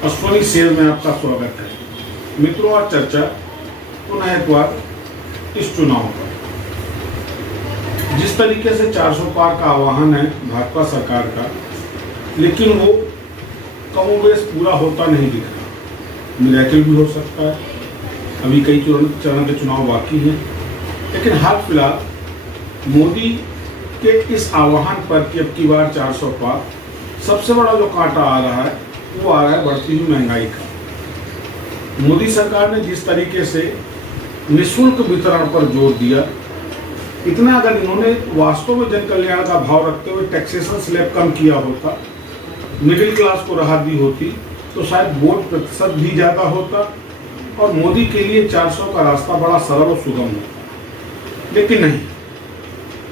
अश्वनी शेर में आपका स्वागत है। मित्रों, आज चर्चा पुनः एक बार इस चुनाव पर। जिस तरीके से 400 पार का आह्वान है भाजपा सरकार का, लेकिन वो कमोबेश पूरा होता नहीं दिख रहा। मिरेकल भी हो सकता है, अभी कई चरण के चुनाव बाकी हैं, लेकिन हाल फिलहाल मोदी के इस आह्वान पर कि अब की बार 400 पार, सबसे बड़ा जो कांटा आ रहा है वो आ रहा है बढ़ती हुई महंगाई का। मोदी सरकार ने जिस तरीके से निःशुल्क वितरण पर जोर दिया, इतना अगर इन्होंने वास्तव में जन कल्याण का भाव रखते हुए टैक्सेशन स्लैब कम किया होता, मिडिल क्लास को राहत दी होती, तो शायद वोट प्रतिशत भी ज़्यादा होता और मोदी के लिए 400 का रास्ता बड़ा सरल और सुगम होता। लेकिन नहीं,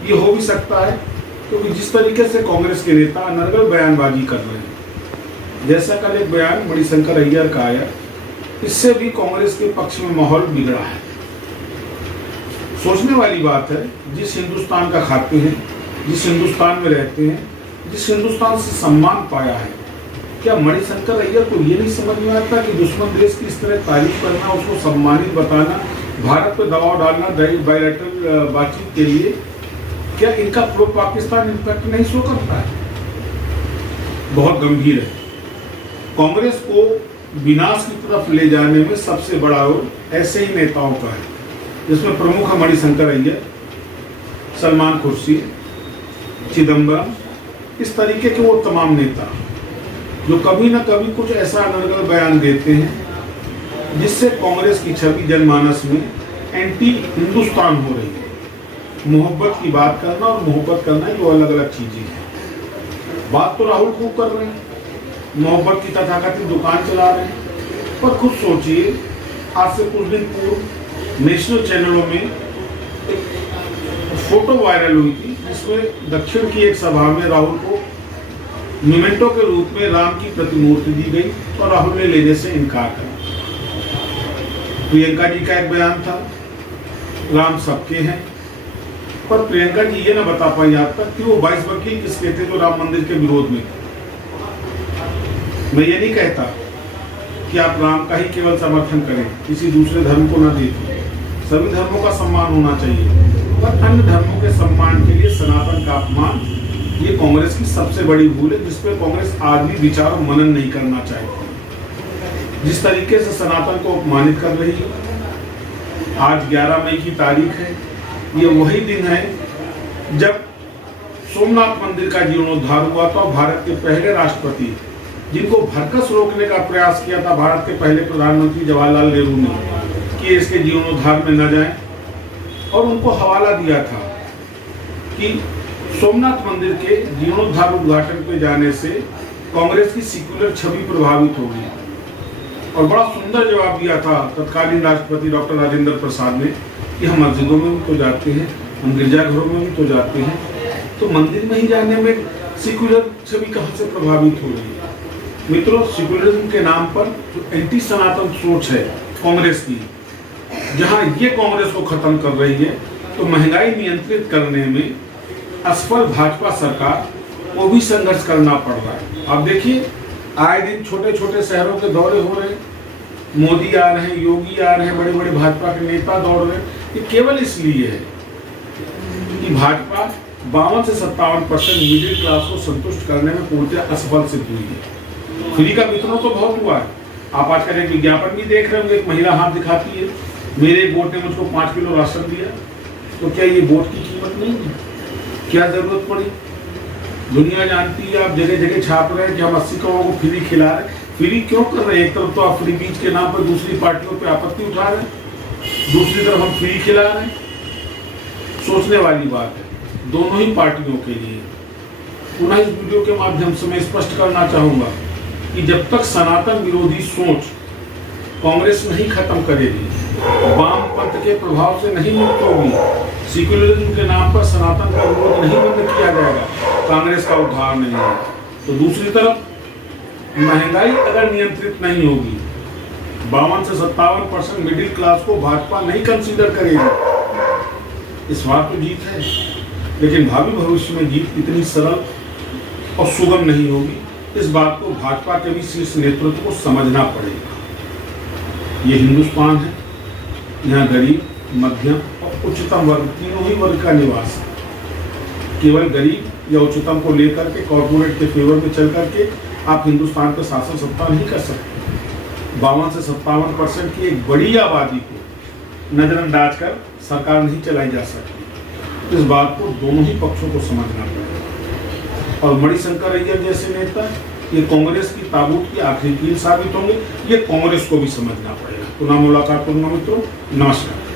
ये हो भी सकता है क्योंकि जिस तरीके से कांग्रेस के नेता अनर्गल बयानबाजी कर रहे हैं, जैसा कल एक बयान मणिशंकर अय्यर का आया, इससे भी कांग्रेस के पक्ष में माहौल बिगड़ा है। सोचने वाली बात है, जिस हिंदुस्तान का खाते हैं, जिस हिंदुस्तान में रहते हैं, जिस हिंदुस्तान से सम्मान पाया है, क्या मणिशंकर अय्यर को ये नहीं समझ में आता कि दुश्मन देश की इस तरह तारीफ करना, उसको सम्मानित बताना, भारत पर दबाव डालना बायलैटरल बातचीत के लिए, क्या इनका प्रो पाकिस्तान इम्पैक्ट नहीं शो करता है? बहुत गंभीर है। कांग्रेस को विनाश की तरफ ले जाने में सबसे बड़ा रोल ऐसे ही नेताओं का है, जिसमें प्रमुख है मणिशंकर अय्यर, सलमान खुर्शीद, चिदम्बरम, इस तरीके के वो तमाम नेता जो कभी न कभी कुछ ऐसा अनर्गल बयान देते हैं जिससे कांग्रेस की छवि जनमानस में एंटी हिंदुस्तान हो रही है। मोहब्बत की बात करना और मोहब्बत करना ये अलग अलग चीजें हैं। बात तो राहुल खूब कर रहे हैं, मोहब्बत की तथाकथित दुकान चला रहे हैं, पर खुद सोचिए, आज से कुछ दिन पूर्व नेशनल चैनलों में एक फोटो वायरल हुई थी जिसमें दक्षिण की एक सभा में राहुल को मोमेंटो के रूप में राम की प्रतिमूर्ति दी गई और राहुल ने लेने से इनकार करा। प्रियंका जी का एक बयान था, राम सबके हैं, पर प्रियंका जी ये ना बता पाई आज तक कि वो 22 वकील किसके थे जो राम मंदिर के विरोध में थे। मैं ये नहीं कहता कि आप राम का ही केवल समर्थन करें, किसी दूसरे धर्म को ना देखें, सभी धर्मों का सम्मान होना चाहिए, पर अन्य धर्मों के सम्मान के लिए सनातन का अपमान, ये कांग्रेस की सबसे बड़ी भूल है, जिसपे कांग्रेस आज भी विचार और मनन नहीं करना चाहती। जिस तरीके से सनातन को अपमानित कर रही है, आज 11 मई की तारीख है, ये वही दिन है जब सोमनाथ मंदिर का जीर्णोद्धार हुआ था। भारत के पहले राष्ट्रपति, जिनको भरकस रोकने का प्रयास किया था भारत के पहले प्रधानमंत्री जवाहरलाल नेहरू ने कि इसके जीर्णोद्धार में न जाएं, और उनको हवाला दिया था कि सोमनाथ मंदिर के जीर्णोद्धार उद्घाटन पे जाने से कांग्रेस की सेक्युलर छवि प्रभावित होगी। और बड़ा सुंदर जवाब दिया था तत्कालीन राष्ट्रपति डॉक्टर राजेंद्र प्रसाद ने कि हम मस्जिदों में भी तो जाते हैं, हम गिरजाघरों में भी तो जाते हैं, तो मंदिर में ही जाने में सेक्युलर छवि कहाँ से प्रभावित हो रही है? मित्रों, सेक्युलरिज्म के नाम पर जो एंटी सनातन सोच है कांग्रेस की, जहां ये कांग्रेस को खत्म कर रही है, तो महंगाई नियंत्रित करने में असफल भाजपा सरकार को भी संघर्ष करना पड़ रहा है। आप देखिए, आए दिन छोटे छोटे शहरों के दौरे हो रहे हैं, मोदी आ रहे हैं, योगी आ रहे हैं, बड़े बड़े भाजपा के नेता दौड़ रहे हैं। ये केवल इसलिए है कि भाजपा 52 से 57% मिडिल क्लास को संतुष्ट करने में पूर्णतः असफल सिद्ध हुई है। फ्री का वितरण तो बहुत हुआ है। आप आजकल एक विज्ञापन भी देख रहे होंगे, एक महिला हाथ दिखाती है, मेरे वोट ने मुझको 5 किलो राशन दिया। तो क्या ये वोट की कीमत नहीं है? क्या जरूरत पड़ी? दुनिया जानती है, आप जगह जगह छाप रहे हैं कि हम 80 करोड़ को फ्री खिला रहे हैं। फ्री क्यों कर रहे हैं? एक तरफ तो आप फ्री बीज के नाम पर दूसरी पार्टियों पे आपत्ति उठा रहे हैं, दूसरी तरफ हम फ्री खिला रहे हैं। सोचने वाली बात है दोनों ही पार्टियों के लिए। पुनः इस वीडियो के माध्यम से मैं स्पष्ट करना चाहूंगा कि जब तक सनातन विरोधी सोच कांग्रेस नहीं खत्म करेगी, वामपंथ के प्रभाव से नहीं मुक्त होगी, सेक्युलरिज्म के नाम पर सनातन का विरोध नहीं बंद किया जाएगा, कांग्रेस का उद्धार नहीं है। तो दूसरी तरफ महंगाई अगर नियंत्रित नहीं होगी, 52 से 57% मिडिल क्लास को भाजपा नहीं कंसीडर करेगी। इस बार तो जीत है, लेकिन भावी भविष्य में जीत इतनी सरल और सुगम नहीं होगी। इस बात को भाजपा के भी शीर्ष नेतृत्व को समझना पड़ेगा। ये हिंदुस्तान है, यहाँ गरीब, मध्यम और उच्चतम वर्ग तीनों ही वर्ग का निवास है। केवल गरीब या उच्चतम को लेकर के कॉर्पोरेट के फेवर में चल करके आप हिंदुस्तान का शासन सत्ता नहीं कर सकते। 52 से 57% की एक बड़ी आबादी को नजरअंदाज कर सरकार नहीं चलाई जा सकती। इस बात को दोनों ही पक्षों को समझना पड़ेगा। और मणिशंकर अय्यर जैसे नेता ये कांग्रेस की ताबूत की आखिरी कील साबित होंगे, ये कांग्रेस को भी समझना पड़ेगा। पुनः मुलाकात करूंगा मित्रों, नमस्कार।